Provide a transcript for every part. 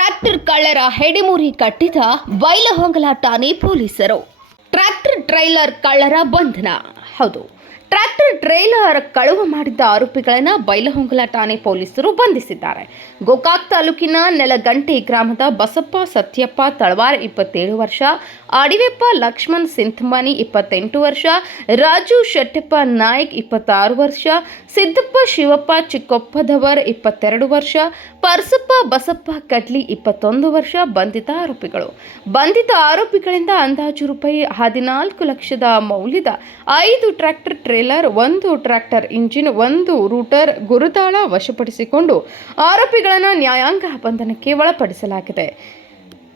Tractor ಕಳ್ಳರ ಹೆಡಿಮುರಿ ಕಟ್ಟಿದ ಬೈಲಹೊಂಗಲ ಠಾಣೆ ಪೊಲೀಸರು. ಟ್ರ್ಯಾಕ್ಟರ್ ಟ್ರೈಲರ್ ಕಳ್ಳರ ಬಂಧನ. ಹೌದು. ಟ್ರ್ಯಾಕ್ಟರ್ ಟ್ರೈಲರ್ ಕಳುವು ಮಾಡಿದ್ದ ಆರೋಪಿಗಳನ್ನು ಬೈಲಹೊಂಗಲ ಠಾಣೆ ಪೊಲೀಸರು ಬಂಧಿಸಿದ್ದಾರೆ. ಗೋಕಾಕ್ ತಾಲೂಕಿನ ನೆಲಗಂಟೆ ಗ್ರಾಮದ ಬಸಪ್ಪ ಸತ್ಯಪ್ಪ ತಳವಾರ್ ಇಪ್ಪತ್ತೇಳು ವರ್ಷ ಅಡಿವೆಪ್ಪ ಲಕ್ಷ್ಮಣ್ ಸಿಂಥಮಾನಿ ಇಪ್ಪತ್ತೆಂಟು ವರ್ಷ, ರಾಜು ಶೆಟ್ಟಪ್ಪ ನಾಯ್ಕ್ ಇಪ್ಪತ್ತಾರು ವರ್ಷ, ಸಿದ್ದಪ್ಪ ಶಿವಪ್ಪ ಚಿಕ್ಕೊಪ್ಪದವರ್ ಇಪ್ಪತ್ತೆರಡು ವರ್ಷ, ಪರ್ಸಪ್ಪ ಬಸಪ್ಪ ಕಡ್ಲಿ ಇಪ್ಪತ್ತೊಂದು ವರ್ಷ ಬಂಧಿತ ಆರೋಪಿಗಳು. ಬಂಧಿತ ಆರೋಪಿಗಳಿಂದ ಅಂದಾಜು ರೂಪಾಯಿ ಹದಿನಾಲ್ಕು ಲಕ್ಷದ ಮೌಲ್ಯದ ಐದು ಟ್ರ್ಯಾಕ್ಟರ್ ಟ್ರೇಲರ್ ಒಂದು ಟ್ರ್ಯಾಕ್ಟರ್ ಇಂಜಿನ್ ಒಂದು ರೂಟರ್ ಗುರುತಾಳ ವಶಪಡಿಸಿಕೊಂಡು ಆರೋಪಿಗಳನ್ನು ನ್ಯಾಯಾಂಗ ಬಂಧನಕ್ಕೆ ಒಳಪಡಿಸಲಾಗಿದೆ.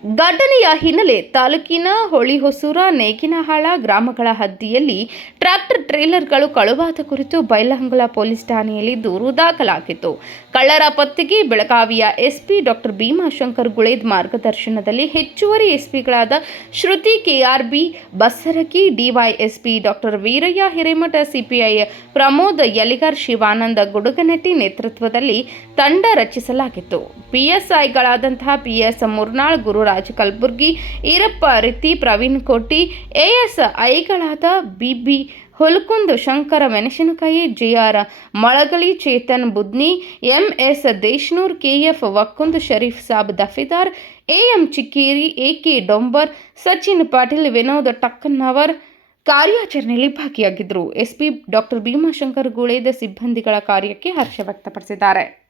ಘಟನೆಯ ಹಿನ್ನೆಲೆ ತಾಲೂಕಿನ ಹೊಳಿಹೊಸೂರ ನೇಗಿನಹಾಳ ಗ್ರಾಮಗಳ ಹದ್ದಿಯಲ್ಲಿ ಟ್ರ್ಯಾಕ್ಟರ್ ಟ್ರೇಲರ್ಗಳು ಕಳುವಾದ ಕುರಿತು ಬೈಲಹಂಗಲ ಪೊಲೀಸ್ ಠಾಣೆಯಲ್ಲಿ ದೂರು ದಾಖಲಾಗಿತ್ತು. ಕಳ್ಳರ ಪತ್ತೆಗೆ ಬೆಳಗಾವಿಯ ಎಸ್ಪಿ ಡಾಕ್ಟರ್ ಭೀಮಾಶಂಕರ್ ಗುಳೇದ್ ಮಾರ್ಗದರ್ಶನದಲ್ಲಿ ಹೆಚ್ಚುವರಿ ಎಸ್ಪಿಗಳಾದ Shruti KRB, Bassaraki, DYSP doctor Veerayya Hiremath, CPI Pramod Yaligar, Shivananda Gudaganatti ನೇತೃತ್ವದಲ್ಲಿ ತಂಡ ರಚಿಸಲಾಗಿತ್ತು. ಪಿಎಸ್ಐಗಳಾದಂತಹ ಪಿಎಸ್ ಮುರ್ನಾಳ್ ಗುರುರಾಜ್ ಕಲಬುರ್ಗಿ ಈರಪ್ಪ, ರೀತಿ, Praveen Koti, as ಐಗಳಾದ BB Hulkund, Shankar Menasinakayi, GR Malagali, Chetan Budni, MS Deshnoor, KF Wakkund Sharif Saab Dafedar, AM Chikkeri, AK Dombar, Sachin Patil, Vinod Takkannavar ಕಾರ್ಯಾಚರಣೆಯಲ್ಲಿ ಭಾಗಿಯಾಗಿದ್ದರು. SP doctor Bhimashankar ಗುಳೇದ ಸಿಬ್ಬಂದಿಗಳ ಕಾರ್ಯಕ್ಕೆ ಹರ್ಷ ವ್ಯಕ್ತಪಡಿಸಿದ್ದಾರೆ.